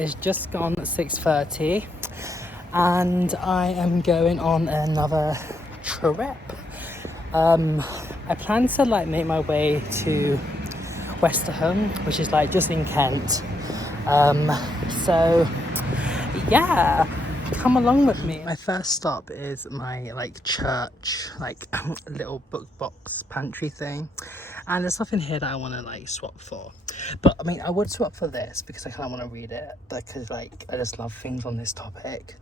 is just gone 6:30 and I am going on another trip. I plan to like make my way to Westerham, which is like just in Kent. So yeah, come along with me. My first stop is my like church, like little book box pantry thing, and there's something here that I want to like swap for. But I mean, I would swap for this because I kind of want to read it, because like I just love things on this topic.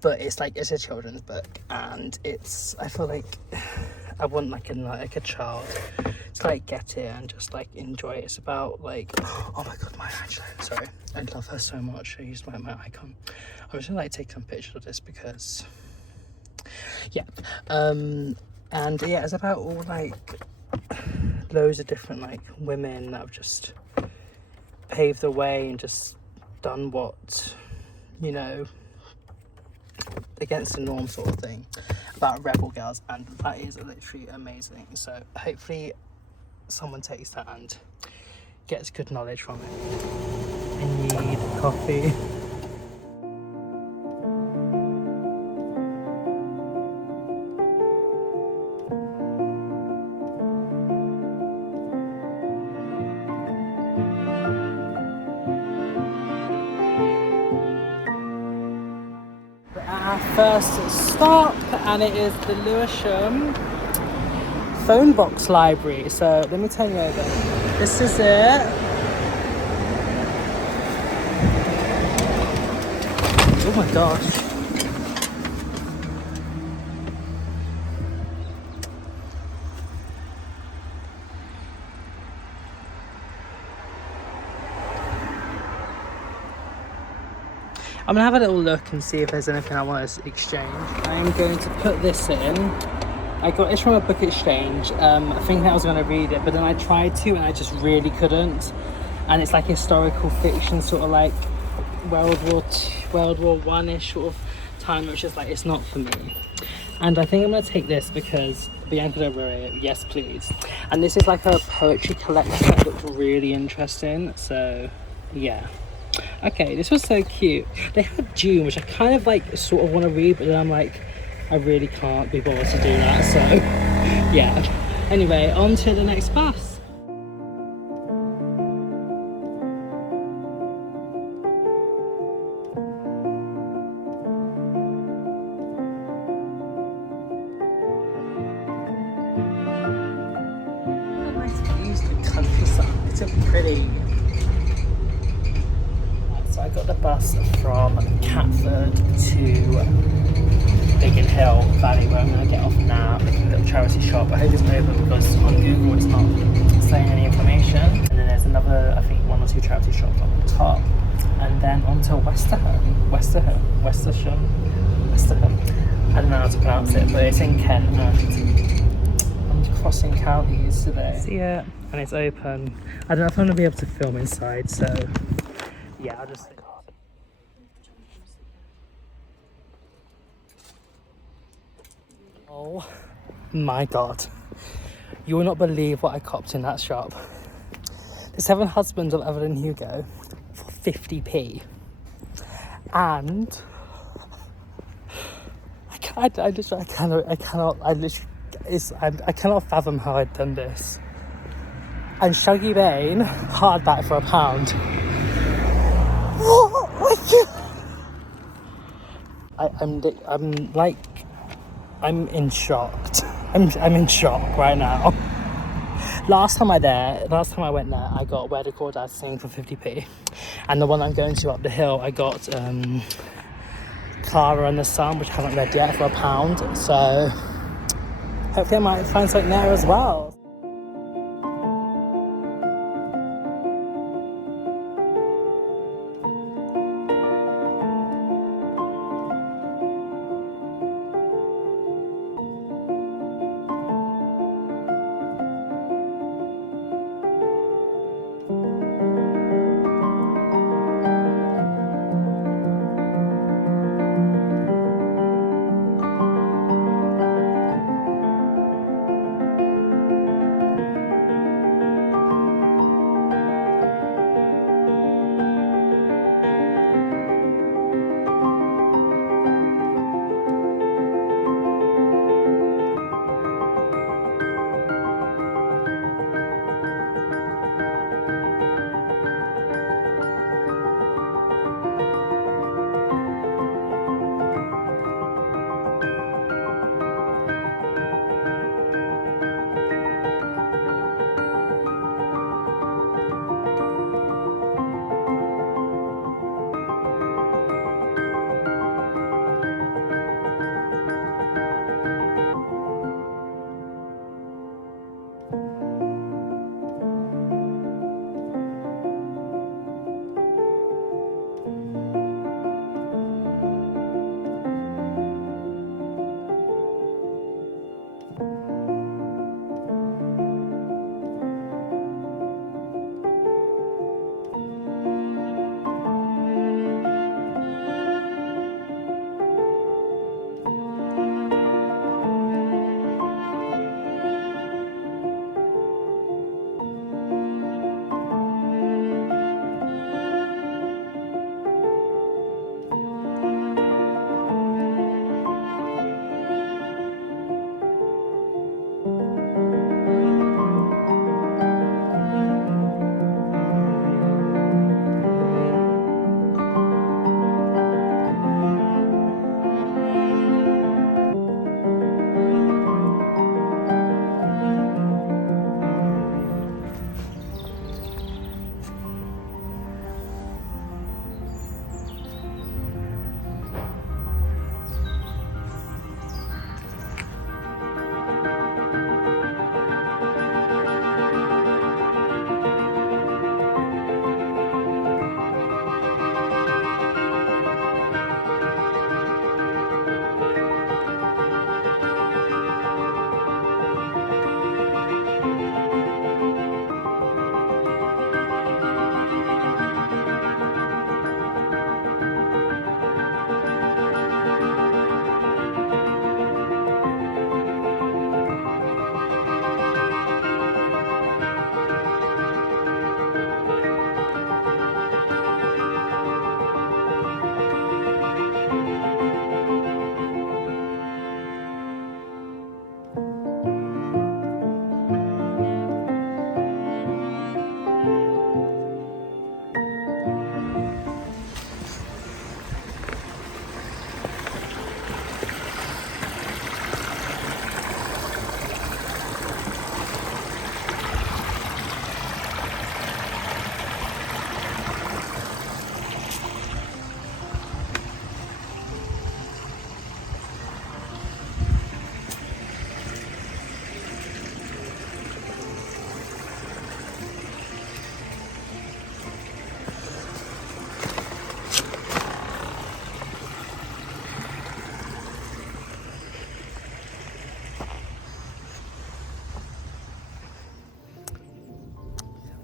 But it's like, it's a children's book, and it's, I feel like I want like a child to like get it and just like enjoy it. It's about like, oh my god, Maya Angelou, sorry, I love her so much. I used my icon. I'm just gonna like take some pictures of this because yeah, and yeah, it's about all like loads of different like women that have just paved the way and just done what, you know, against the norm sort of thing, about rebel girls, and that is literally amazing. So hopefully someone takes that and gets good knowledge from it. I need coffee. Our first stop, and it is the Lewisham phone box library. So let me turn you over. This is it. Oh my gosh. I'm gonna have a little look and see if there's anything I want to exchange. I'm going to put this in. I got it from a book exchange. I think I was going to read it, but then I tried to and I just really couldn't. And it's like historical fiction, sort of like World War One-ish sort of time, which is like, it's not for me. And I think I'm going to take this because Bianca Del Rio, yes please. And this is like a poetry collection that looks really interesting, so yeah. Okay, this was so cute. They had June, which I kind of like sort of want to read, but then I'm like, I really can't be bothered to do that, so yeah. Anyway, on to the next bus. Nice views of the countryside. It's a pretty. So I got the bus from Catford to Biggin Hill Valley, where I'm going to get off now, making a little charity shop. I hope it's open because on Google it's not saying any information. And then there's another, I think, 1 or 2 charity shops on the top. And then on to Westerham. I don't know how to pronounce it, but it's in Kent. I'm crossing counties today. See it, and it's open. I don't know if I'm going to be able to film inside, so yeah, I'll just... Oh my god, you will not believe what I copped in that shop. The 7 Husbands of Evelyn Hugo for 50p, and I cannot fathom how I'd done this. And Shuggy Bane hardback for £1. What? I'm in shock. I'm in shock right now. Last time I went there, I got Where the Crawdads Sing for 50p, and the one I'm going to up the hill, I got Clara and the Sun, which I haven't read yet, for £1. So hopefully I might find something there as well.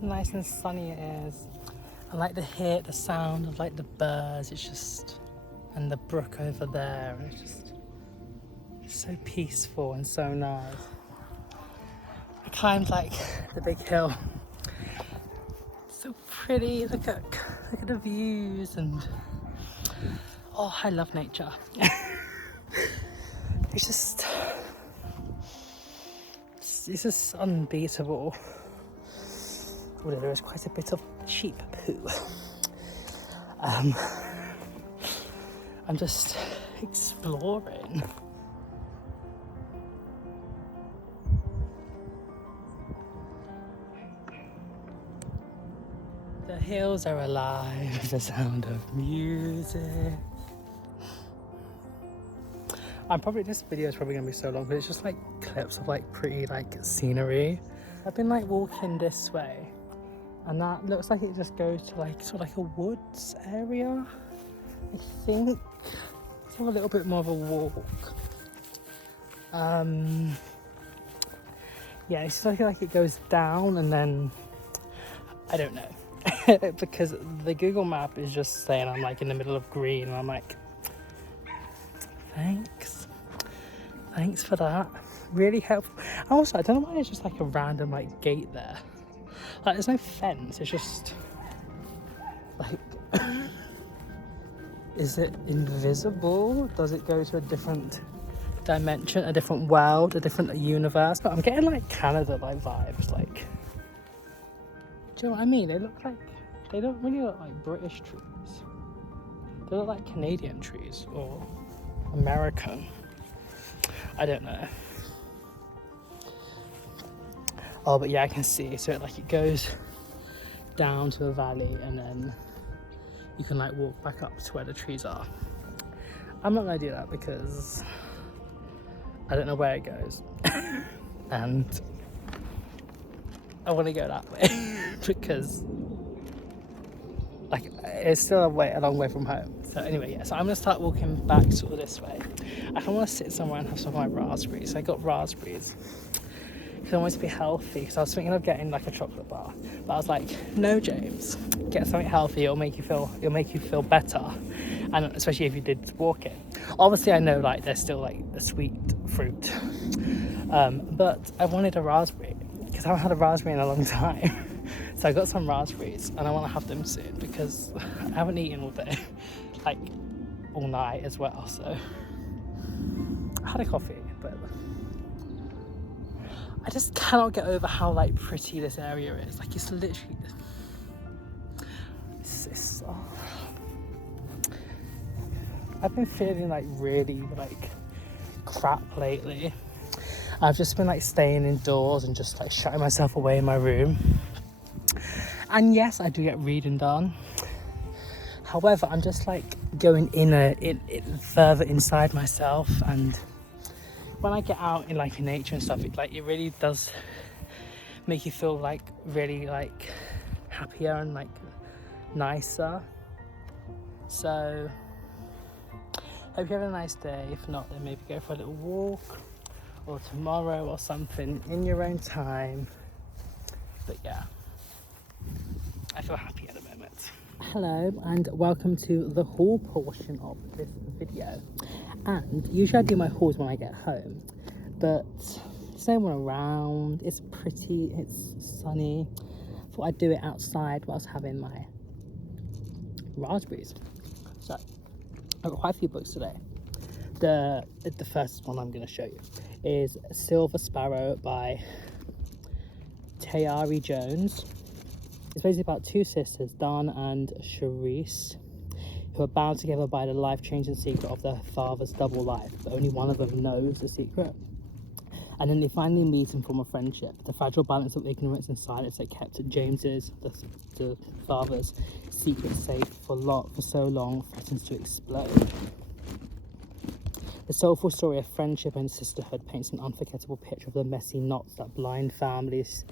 nice and sunny it is. I like the sound of like the birds. It's just, and the brook over there. And it's just so peaceful and so nice. I climbed like the big hill. So pretty. Look at the views, and oh, I love nature. It's just unbeatable. Although there is quite a bit of sheep poo. I'm just exploring. The hills are alive with the sound of music. This video is probably gonna be so long, but it's just like clips of like pretty like scenery. I've been like walking this way, and that looks like it just goes to like sort of like a woods area. I think it's a little bit more of a walk. Yeah, it's like it goes down, and then I don't know because the Google map is just saying I'm like in the middle of green, and I'm like, thanks for that, really helpful. Also, I don't know why there's just like a random like gate there. Like there's no fence, it's just like is it invisible? Does it go to a different dimension, a different world, a different universe? But I'm getting like Canada like vibes, like, do you know what I mean? They don't really look like British trees. They look like Canadian trees or American. I don't know. Oh, but yeah, I can see. So it goes down to a valley, and then you can like walk back up to where the trees are. I'm not gonna do that because I don't know where it goes, and I want to go that way because like it's still a long way from home. So anyway, yeah, so I'm gonna start walking back sort of this way. I want to sit somewhere and have some of my raspberries. I got raspberries because I wanted to be healthy, because I was thinking of getting like a chocolate bar, but I was like, no, James, get something healthy. It'll make you feel better, and especially if you did walk it. Obviously, I know like there's still like the sweet fruit, but I wanted a raspberry because I haven't had a raspberry in a long time. So I got some raspberries, and I want to have them soon because I haven't eaten all day, like all night as well. So I had a coffee, but I just cannot get over how like pretty this area is. Like it's literally, I've been feeling like really like crap lately. I've just been like staying indoors and just like shutting myself away in my room. And yes, I do get reading done. However, I'm just like going in further inside myself, and when I get out in like in nature and stuff, it really does make you feel like really like happier and like nicer. So hope you have a nice day. If not, then maybe go for a little walk, or tomorrow or something in your own time. But yeah, I feel happy at the moment. Hello and welcome to the haul portion of this video. And usually I do my hauls when I get home, but there's no one around. It's pretty, it's sunny. Thought I'd do it outside whilst having my raspberries. So I've got quite a few books today. The first one I'm going to show you is Silver Sparrow by Tayari Jones. It's basically about two sisters, Dan and Charisse, who are bound together by the life-changing secret of their father's double life, but only one of them knows the secret. And then they finally meet and form a friendship. The fragile balance of ignorance and silence that kept James's, the father's, secret safe for so long threatens to explode. The soulful story of friendship and sisterhood paints an unforgettable picture of the messy knots that bind families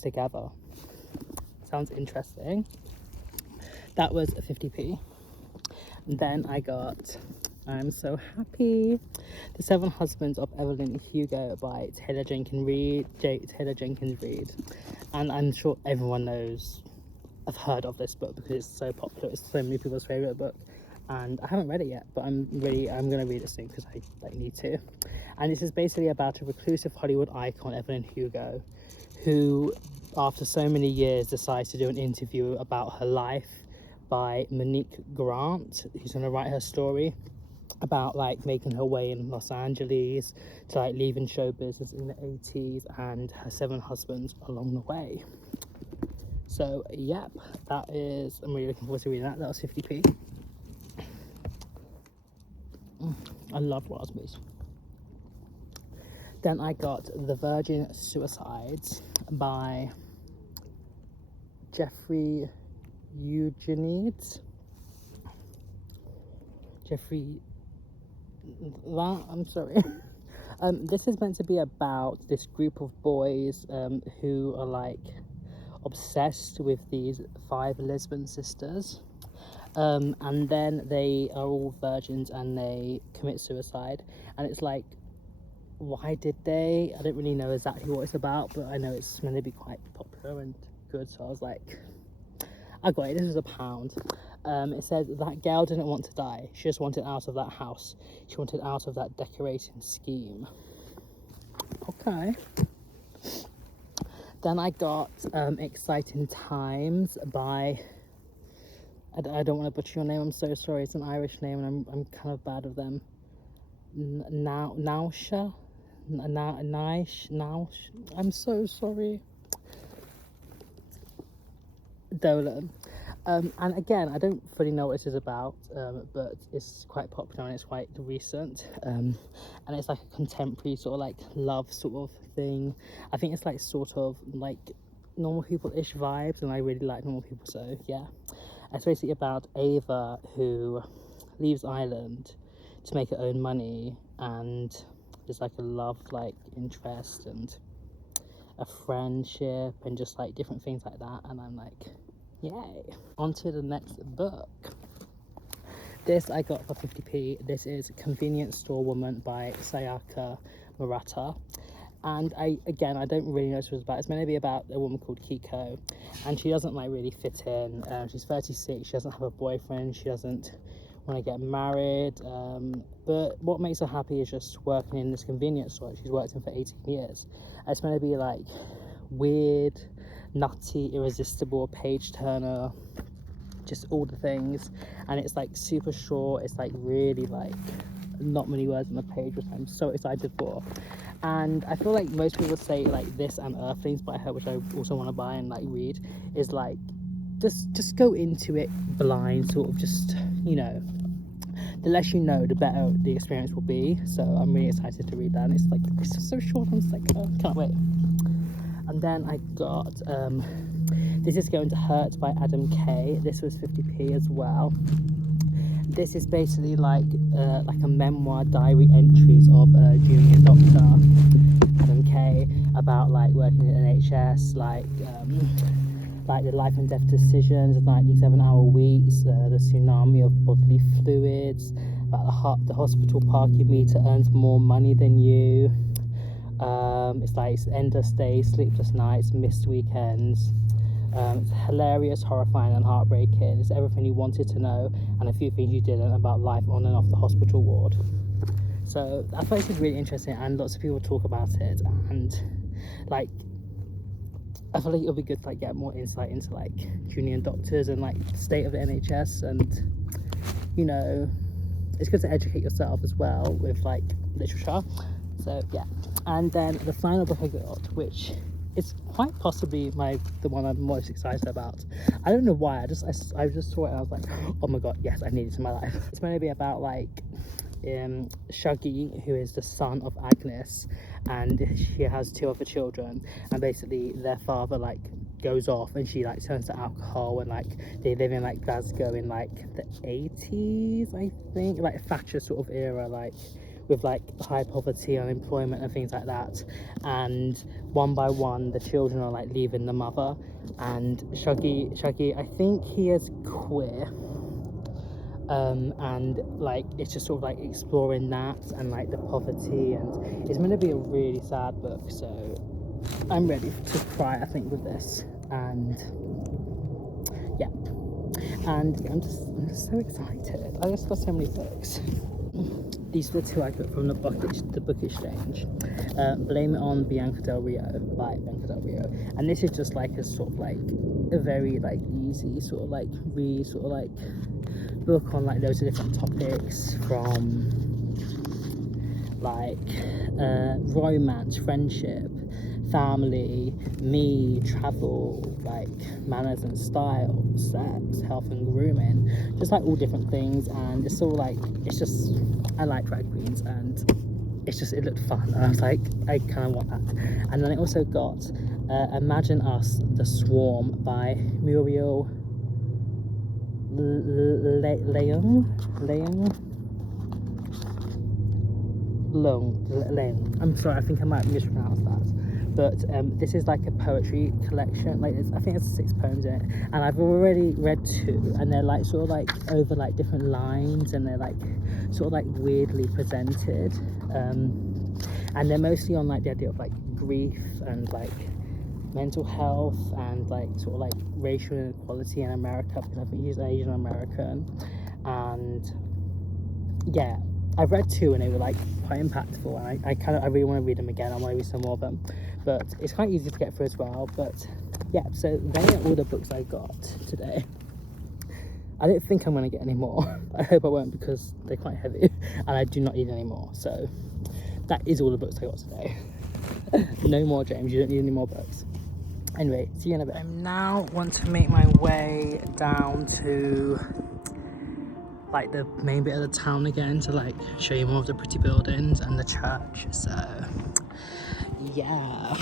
together. Sounds interesting. That was 50p. And then I got I'm so happy. The Seven Husbands of Evelyn Hugo by Taylor Jenkins Reid. And I'm sure everyone knows, I've heard of this book because it's so popular. It's so many people's favourite book. And I haven't read it yet, but I'm going to read it soon because I need to. And this is basically about a reclusive Hollywood icon, Evelyn Hugo, who, after so many years, decides to do an interview about her life by Monique Grant, who's going to write her story about like making her way in Los Angeles, to like leaving show business in the 80s, and her 7 husbands along the way. So yep, that is, I'm really looking forward to reading that. That was 50p. I love raspberries. Then I got The Virgin Suicides by Jeffrey Eugenides. I'm sorry. This is meant to be about this group of boys who are like obsessed with these 5 Lisbon sisters, and then they are all virgins and they commit suicide, and it's like, why did they? I don't really know exactly what it's about, but I know it's meant to be quite popular and good, so I was like, I got it. This was £1. It says, that girl didn't want to die, she just wanted out of that house, she wanted out of that decorating scheme. Okay. Then I got Exciting Times by, I don't want to butcher your name, I'm so sorry, it's an Irish name and I'm kind of bad of them. Nausha, I'm so sorry. Dolan. And again, I don't fully know what this is about, but it's quite popular and it's quite recent, and it's like a contemporary sort of like love sort of thing. I think it's like sort of like Normal People-ish vibes, and I really like Normal People, so yeah. It's basically about Ava, who leaves Ireland to make her own money, and there's like a love like interest and a friendship and just like different things like that, and I'm like, yay. On to the next book. This I got for 50p. This is Convenience Store Woman by Sayaka Murata. And I don't really know what it was about. It's meant to be about a woman called Kiko, and she doesn't like really fit in. She's 36, she doesn't have a boyfriend, she doesn't want to get married, but what makes her happy is just working in this convenience store she's worked in for 18 years. It's meant to be like weird, nutty, irresistible, page turner, just all the things, and it's like super short. It's like really like not many words on the page, which I'm so excited for. And I feel like most people say like this and Earthlings by her, which I also want to buy and like read, is like just go into it blind, sort of, just, you know, the less you know, the better the experience will be. So I'm really excited to read that, and it's like, it's just so short, I'm just like, oh, can't wait. And then I got This Is Going to Hurt by Adam Kay. This was 50p as well. This is basically like a memoir, diary entries of a junior doctor, Adam Kay, about like working in NHS, like the life and death decisions, the 97-hour weeks, the tsunami of bodily fluids, about the hospital parking meter earns more money than you. It's like endless days, sleepless nights, missed weekends. It's hilarious, horrifying and heartbreaking. It's everything you wanted to know and a few things you didn't about life on and off the hospital ward. So I thought this was really interesting, and lots of people talk about it, and like I feel like it'll be good to like get more insight into like junior doctors and like the state of the NHS, and you know, it's good to educate yourself as well with like literature. So yeah. And then the final book I got, which is quite possibly the one I'm most excited about. I don't know why, I just saw it and I was like, oh my god, yes, I need it in my life. It's going to be about like Shuggy, who is the son of Agnes, and she has 2 other children, and basically their father like goes off and she like turns to alcohol, and like they live in like Glasgow in like the 80s, I think, like Thatcher sort of era, like with like high poverty, unemployment and things like that. And one by one the children are like leaving the mother, and Shuggy, I think he is queer, and like it's just sort of like exploring that and like the poverty, and it's meant to be a really sad book, so I'm ready to cry I think with this. And yeah, and I'm just so excited. I just got so many books. These are the two I got from the book exchange. Blame It on Bianca Del Rio by Bianca Del Rio, and this is just like a sort of like a very like easy sort of like really sort of like book on like loads of different topics, from like romance, friendship, family, me, travel, like manners and style, sex, health and grooming, just like all different things. And it's all like, it's just, I like drag queens, and it's just, it looked fun, and I was like, I kind of want that. And then I also got Imagine Us, The Swarm by Muriel Leung. I'm sorry, I think I might mispronounce that, but this is like a poetry collection. Like I think it's 6 poems in it, and I've already read 2, and they're like sort of like over like different lines, and they're like sort of like weirdly presented, and they're mostly on like the idea of like grief and like mental health and like sort of like racial inequality in America, because I think he's Asian American. And yeah, I've read 2 and they were like quite impactful, and I really want to read them again. I want to read some more of them, but it's quite easy to get through as well. But yeah, so they are all the books I got today. I don't think I'm going to get any more. I hope I won't, because they're quite heavy and I do not need any more. So that is all the books I got today. No more, James, you don't need any more books. Anyway, see you in a bit. I now want to make my way down to like the main bit of the town again, to like show you more of the pretty buildings and the church. So yeah.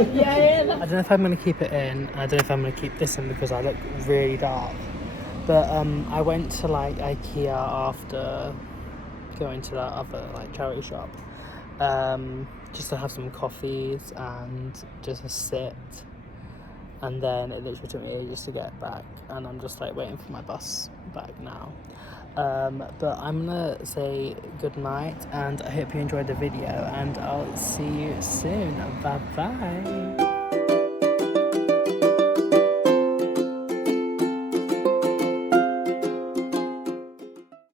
I don't know if I'm going to keep it in. I don't know if I'm going to keep this in because I look really dark. But I went to like IKEA after going to that other like charity shop, just to have some coffees and just to sit. And then it literally took me ages to get back, and I'm just like waiting for my bus back now. But I'm gonna say good night, and I hope you enjoyed the video, and I'll see you soon. Bye bye.